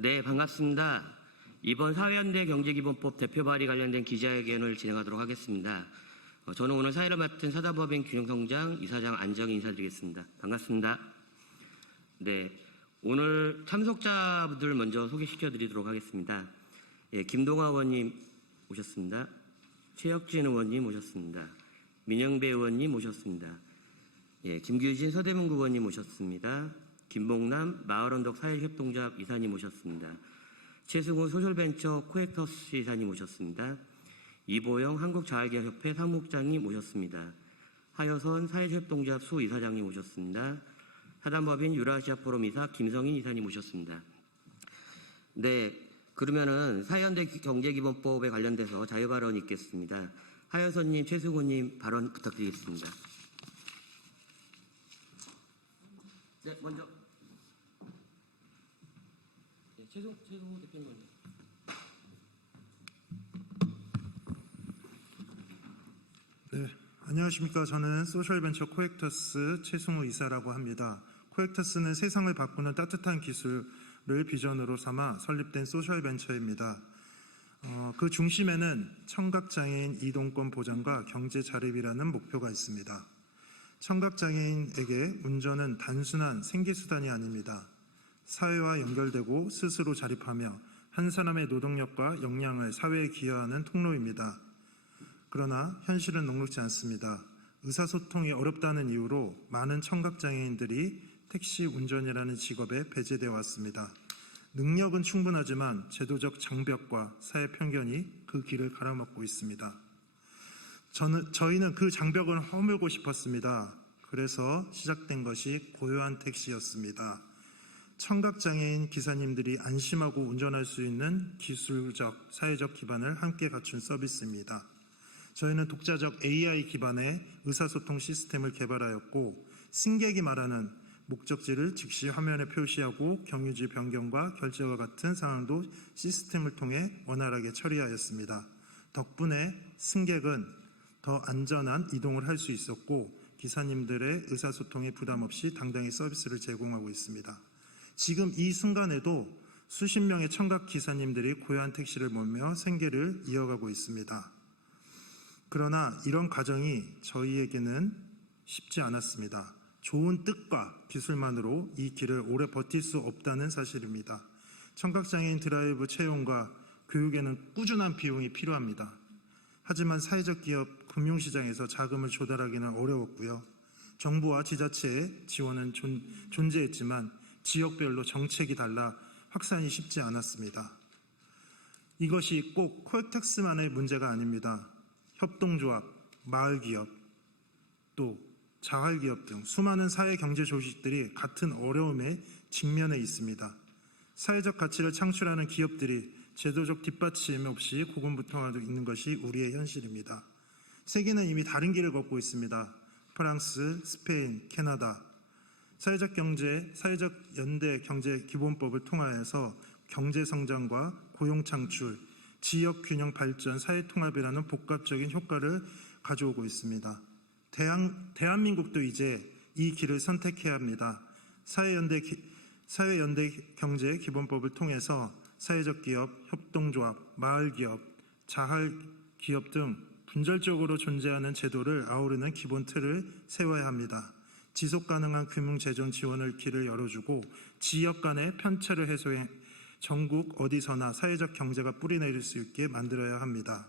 네, 반갑습니다. 이번 사회연대 경제기본법 대표 발의 관련된 기자회견을 진행하도록 하겠습니다. 저는 오늘 사회를 맡은 사다법인 균형성장 이사장 안정희 인사드리겠습니다. 반갑습니다. 네, 오늘 참석자분들 먼저 소개시켜드리도록 하겠습니다. 예, 김동아 의원님 오셨습니다. 최혁진 의원님 오셨습니다. 민영배 의원님 오셨습니다. 예, 김규진 서대문구 의원님 오셨습니다. 김봉남 마을언덕 사회협동조합 이사님 오셨습니다. 최승우 소셜벤처 코엑터스 이사님 오셨습니다. 이보영 한국자활기업협회 사무국장님 오셨습니다. 하여선 사회협동조합 수이사장님 오셨습니다. 사단법인 유라시아포럼 이사 김성인 이사님 오셨습니다. 네, 그러면은 사회연대 경제기본법에 관련돼서 자유발언이 있겠습니다. 하여선님, 최승우님 발언 부탁드리겠습니다. 네, 먼저 최승우 대표님. 네, 안녕하십니까. 저는 소셜벤처 코엑터스 최승우 이사라고 합니다. 코엑터스는 세상을 바꾸는 따뜻한 기술을 비전으로 삼아 설립된 소셜벤처입니다. 그 중심에는 청각장애인 이동권 보장과 경제 자립이라는 목표가 있습니다. 청각장애인에게 운전은 단순한 생계수단이 아닙니다. 사회와 연결되고 스스로 자립하며 한 사람의 노동력과 역량을 사회에 기여하는 통로입니다. 그러나 현실은 녹록지 않습니다. 의사소통이 어렵다는 이유로 많은 청각장애인들이 택시 운전이라는 직업에 배제되어 왔습니다. 능력은 충분하지만 제도적 장벽과 사회 편견이 그 길을 가로막고 있습니다. 저희는 그 장벽을 허물고 싶었습니다. 그래서 시작된 것이 고요한 택시였습니다. 청각장애인 기사님들이 안심하고 운전할 수 있는 기술적, 사회적 기반을 함께 갖춘 서비스입니다. 저희는 독자적 AI 기반의 의사소통 시스템을 개발하였고, 승객이 말하는 목적지를 즉시 화면에 표시하고 경유지 변경과 결제와 같은 상황도 시스템을 통해 원활하게 처리하였습니다. 덕분에 승객은 더 안전한 이동을 할 수 있었고, 기사님들의 의사소통에 부담 없이 당당히 서비스를 제공하고 있습니다. 지금 이 순간에도 수십 명의 청각 기사님들이 고요한 택시를 몰며 생계를 이어가고 있습니다. 그러나 이런 과정이 저희에게는 쉽지 않았습니다. 좋은 뜻과 기술만으로 이 길을 오래 버틸 수 없다는 사실입니다. 청각장애인 드라이브 채용과 교육에는 꾸준한 비용이 필요합니다. 하지만 사회적 기업 금융시장에서 자금을 조달하기는 어려웠고요. 정부와 지자체의 지원은 존재했지만 지역별로 정책이 달라 확산이 쉽지 않았습니다. 이것이 꼭 코엑터스만의 문제가 아닙니다. 협동조합, 마을기업, 또 자활기업 등 수많은 사회경제조직들이 같은 어려움에 직면해 있습니다. 사회적 가치를 창출하는 기업들이 제도적 뒷받침 없이 고군분투하고 있는 것이 우리의 현실입니다. 세계는 이미 다른 길을 걷고 있습니다. 프랑스, 스페인, 캐나다. 사회적 연대 경제 기본법을 통하여서 경제 성장과 고용 창출, 지역 균형 발전, 사회 통합이라는 복합적인 효과를 가져오고 있습니다. 대한민국도 이제 이 길을 선택해야 합니다. 사회연대 경제 기본법을 통해서 사회적 기업, 협동조합, 마을기업, 자활기업 등 분절적으로 존재하는 제도를 아우르는 기본 틀을 세워야 합니다. 지속가능한 금융재정 지원을 길을 열어주고 지역 간의 편차를 해소해 전국 어디서나 사회적 경제가 뿌리내릴 수 있게 만들어야 합니다.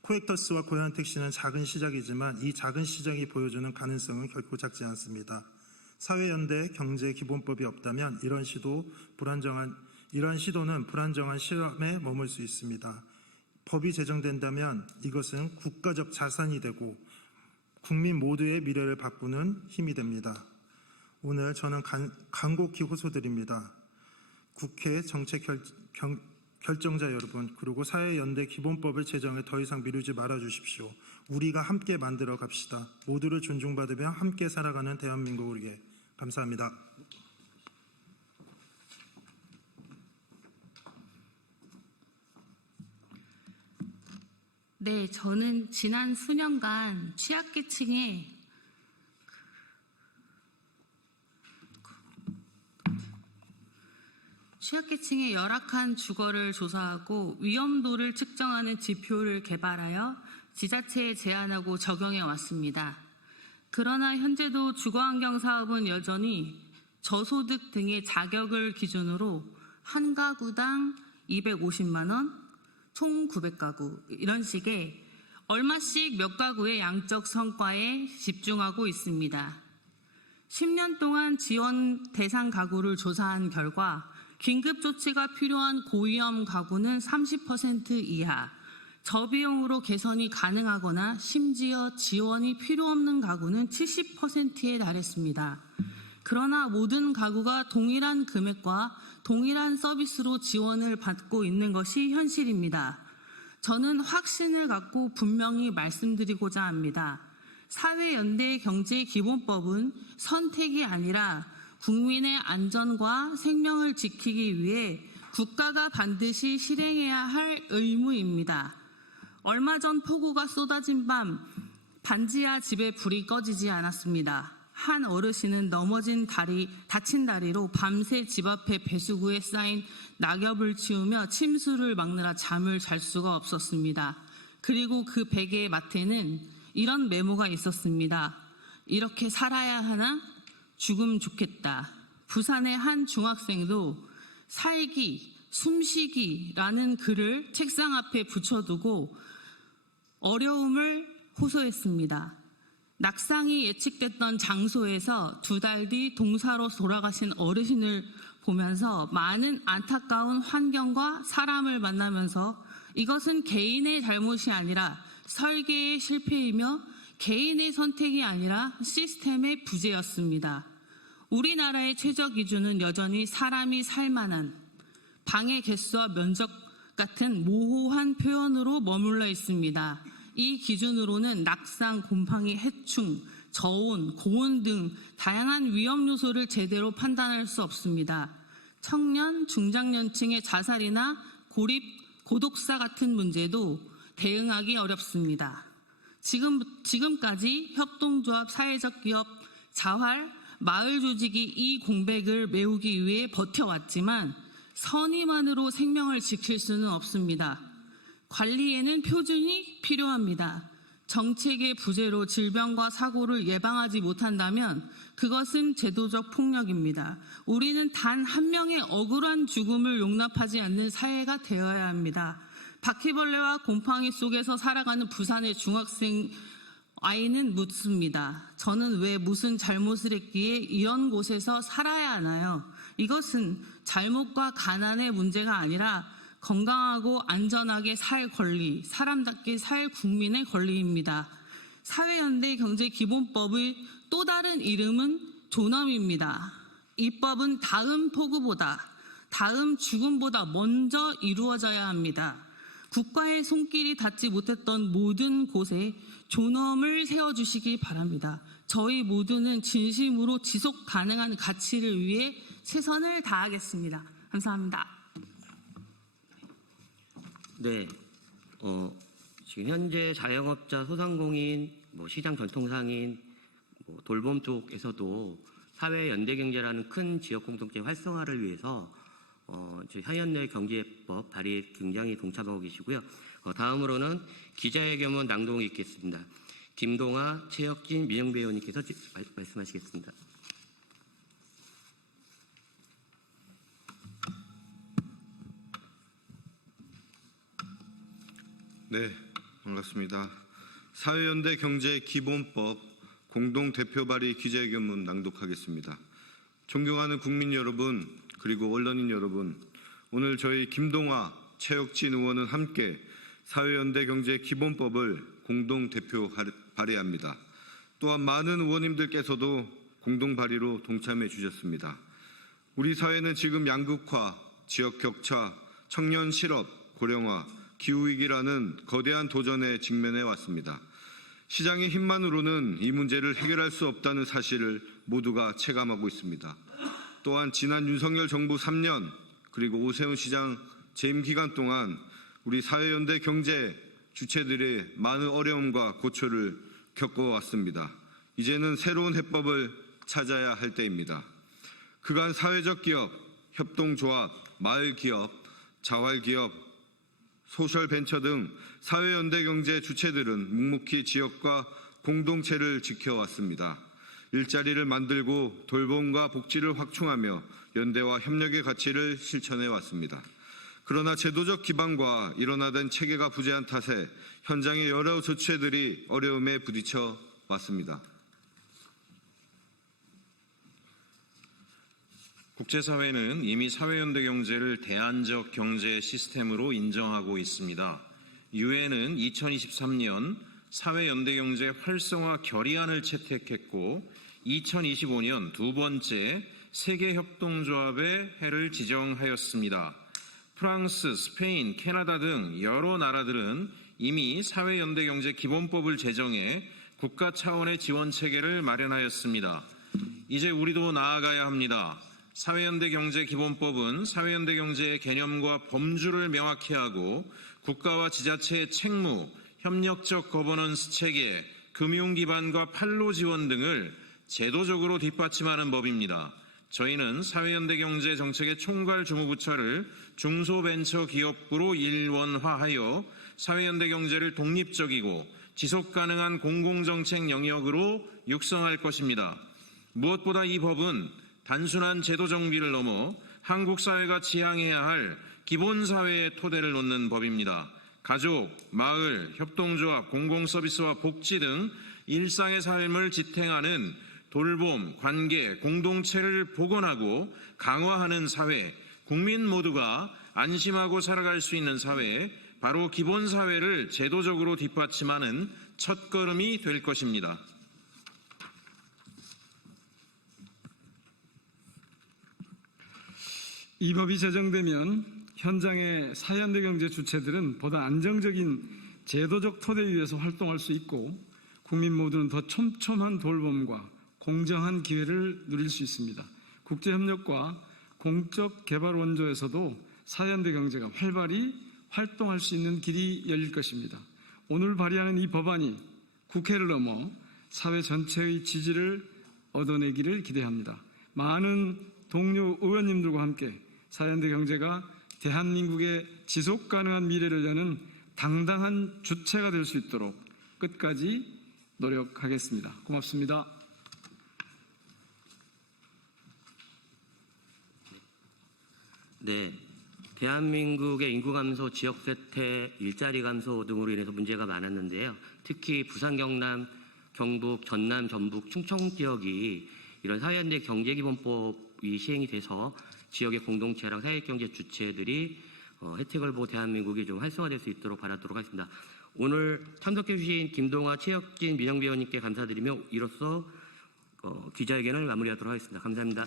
코엑터스와 고요한 택시는 작은 시작이지만 이 작은 시작이 보여주는 가능성은 결코 작지 않습니다. 사회연대 경제기본법이 없다면 이런 시도는 불안정한 실험에 머물 수 있습니다. 법이 제정된다면 이것은 국가적 자산이 되고 국민 모두의 미래를 바꾸는 힘이 됩니다. 오늘 저는 간곡히 호소드립니다. 국회 정책 결정자 여러분, 그리고 사회연대 기본법을 제정에 더 이상 미루지 말아 주십시오. 우리가 함께 만들어 갑시다. 모두를 존중받으며 함께 살아가는 대한민국을 위해. 감사합니다. 네, 저는 지난 수년간 취약계층의 취약계층의 열악한 주거를 조사하고 위험도를 측정하는 지표를 개발하여 지자체에 제안하고 적용해 왔습니다. 그러나 현재도 주거환경 사업은 여전히 저소득 등의 자격을 기준으로 한 가구당 250만 원, 총 900가구 이런 식의 얼마씩 몇 가구의 양적 성과에 집중하고 있습니다. 10년 동안 지원 대상 가구를 조사한 결과 긴급 조치가 필요한 고위험 가구는 30% 이하, 저비용으로 개선이 가능하거나 심지어 지원이 필요 없는 가구는 70%에 달했습니다. 그러나 모든 가구가 동일한 금액과 동일한 서비스로 지원을 받고 있는 것이 현실입니다. 저는 확신을 갖고 분명히 말씀드리고자 합니다. 사회연대경제기본법은 선택이 아니라 국민의 안전과 생명을 지키기 위해 국가가 반드시 실행해야 할 의무입니다. 얼마 전 폭우가 쏟아진 밤 반지하 집에 불이 꺼지지 않았습니다. 한 어르신은 다친 다리로 밤새 집 앞에 배수구에 쌓인 낙엽을 치우며 침수를 막느라 잠을 잘 수가 없었습니다. 그리고 그 베개의 맡에는 이런 메모가 있었습니다. 이렇게 살아야 하나? 죽음 좋겠다. 부산의 한 중학생도 살기, 숨쉬기라는 글을 책상 앞에 붙여두고 어려움을 호소했습니다. 낙상이 예측됐던 장소에서 2달 뒤 동사로 돌아가신 어르신을 보면서 많은 안타까운 환경과 사람을 만나면서 이것은 개인의 잘못이 아니라 설계의 실패이며 개인의 선택이 아니라 시스템의 부재였습니다. 우리나라의 최저 기준은 여전히 사람이 살만한 방의 개수와 면적 같은 모호한 표현으로 머물러 있습니다. 이 기준으로는 낙상, 곰팡이, 해충, 저온, 고온 등 다양한 위험 요소를 제대로 판단할 수 없습니다. 청년, 중장년층의 자살이나 고립, 고독사 같은 문제도 대응하기 어렵습니다. 지금까지 협동조합, 사회적 기업, 자활, 마을 조직이 이 공백을 메우기 위해 버텨왔지만 선의만으로 생명을 지킬 수는 없습니다. 관리에는 표준이 필요합니다. 정책의 부재로 질병과 사고를 예방하지 못한다면 그것은 제도적 폭력입니다. 우리는 단 한 명의 억울한 죽음을 용납하지 않는 사회가 되어야 합니다. 바퀴벌레와 곰팡이 속에서 살아가는 부산의 중학생 아이는 묻습니다. 저는 왜 무슨 잘못을 했기에 이런 곳에서 살아야 하나요? 이것은 잘못과 가난의 문제가 아니라 건강하고 안전하게 살 권리, 사람답게 살 국민의 권리입니다. 사회연대경제기본법의 또 다른 이름은 존엄입니다. 이 법은 다음 폭우보다, 다음 죽음보다 먼저 이루어져야 합니다. 국가의 손길이 닿지 못했던 모든 곳에 존엄을 세워주시기 바랍니다. 저희 모두는 진심으로 지속 가능한 가치를 위해 최선을 다하겠습니다. 감사합니다. 네, 지금 현재 자영업자, 소상공인, 시장 전통상인, 돌봄 쪽에서도 사회 연대 경제라는 큰 지역 공동체 활성화를 위해서 사회연대 경제법 발의에 굉장히 동참하고 계시고요. 다음으로는 기자회견문 낭독이 있겠습니다. 김동아, 최혁진, 민영배 의원님께서 말씀하시겠습니다. 네, 반갑습니다. 사회연대 경제기본법 공동대표 발의 기자회견문 낭독하겠습니다. 존경하는 국민 여러분, 그리고 언론인 여러분, 오늘 저희 김동아, 최혁진 의원은 함께 사회연대 경제기본법을 공동대표 발의합니다. 또한 많은 의원님들께서도 공동 발의로 동참해 주셨습니다. 우리 사회는 지금 양극화, 지역 격차, 청년 실업, 고령화, 기후위기라는 거대한 도전에 직면해 왔습니다. 시장의 힘만으로는 이 문제를 해결할 수 없다는 사실을 모두가 체감하고 있습니다. 또한 지난 윤석열 정부 3년 그리고 오세훈 시장 재임 기간 동안 우리 사회연대 경제 주체들의 많은 어려움과 고초를 겪어왔습니다. 이제는 새로운 해법을 찾아야 할 때입니다. 그간 사회적 기업, 협동조합, 마을기업, 자활기업, 소셜벤처 등 사회연대경제 주체들은 묵묵히 지역과 공동체를 지켜왔습니다. 일자리를 만들고 돌봄과 복지를 확충하며 연대와 협력의 가치를 실천해 왔습니다. 그러나 제도적 기반과 일원화된 체계가 부재한 탓에 현장의 여러 주체들이 어려움에 부딪혀 왔습니다. 국제사회는 이미 사회연대 경제를 대안적 경제 시스템으로 인정하고 있습니다. 유엔은 2023년 사회연대 경제 활성화 결의안을 채택했고 2025년 두 번째 세계협동조합의 해를 지정하였습니다. 프랑스, 스페인, 캐나다 등 여러 나라들은 이미 사회연대 경제 기본법을 제정해 국가 차원의 지원 체계를 마련하였습니다. 이제 우리도 나아가야 합니다. 사회연대 경제 기본법은 사회연대 경제의 개념과 범주를 명확히 하고 국가와 지자체의 책무, 협력적 거버넌스 체계, 금융 기반과 판로 지원 등을 제도적으로 뒷받침하는 법입니다. 저희는 사회연대 경제 정책의 총괄 주무부처를 중소벤처기업부로 일원화하여 사회연대 경제를 독립적이고 지속가능한 공공정책 영역으로 육성할 것입니다. 무엇보다 이 법은 단순한 제도 정비를 넘어 한국 사회가 지향해야 할 기본사회의 토대를 놓는 법입니다. 가족, 마을, 협동조합, 공공서비스와 복지 등 일상의 삶을 지탱하는 돌봄, 관계, 공동체를 복원하고 강화하는 사회, 국민 모두가 안심하고 살아갈 수 있는 사회, 바로 기본사회를 제도적으로 뒷받침하는 첫걸음이 될 것입니다. 이 법이 제정되면 현장의 사회연대 경제 주체들은 보다 안정적인 제도적 토대 위에서 활동할 수 있고 국민 모두는 더 촘촘한 돌봄과 공정한 기회를 누릴 수 있습니다. 국제협력과 공적 개발 원조에서도 사회연대 경제가 활발히 활동할 수 있는 길이 열릴 것입니다. 오늘 발의하는 이 법안이 국회를 넘어 사회 전체의 지지를 얻어내기를 기대합니다. 많은 동료 의원님들과 함께 사회연대 경제가 대한민국의 지속가능한 미래를 여는 당당한 주체가 될 수 있도록 끝까지 노력하겠습니다. 고맙습니다. 네, 대한민국의 인구 감소, 지역 쇠퇴, 일자리 감소 등으로 인해서 문제가 많았는데요. 특히 부산, 경남, 경북, 전남, 전북, 충청 지역이 이런 사회연대 경제기본법이 시행이 돼서 지역의 공동체랑 사회경제 주체들이 혜택을 보고 대한민국이 좀 활성화될 수 있도록 바라도록 하겠습니다. 오늘 참석해 주신 김동화, 최혁진, 민영배 의원님께 감사드리며 이로써 기자회견을 마무리하도록 하겠습니다. 감사합니다.